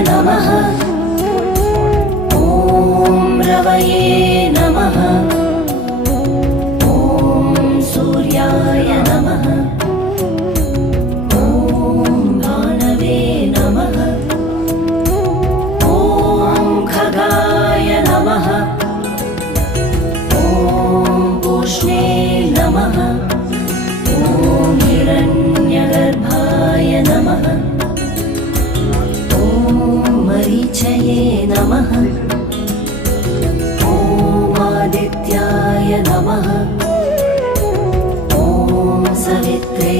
नमः। ॐ रवये नमः। ॐ सूर्याय नमः। ॐ भानवे नमः। ॐ खगाय नमः। ॐ पूष्णे नमः। ॐ हिरण्यगर्भाय नमः। ॐ मरीचये नमः। ॐ आदित्याय नमः। ॐ सवित्रे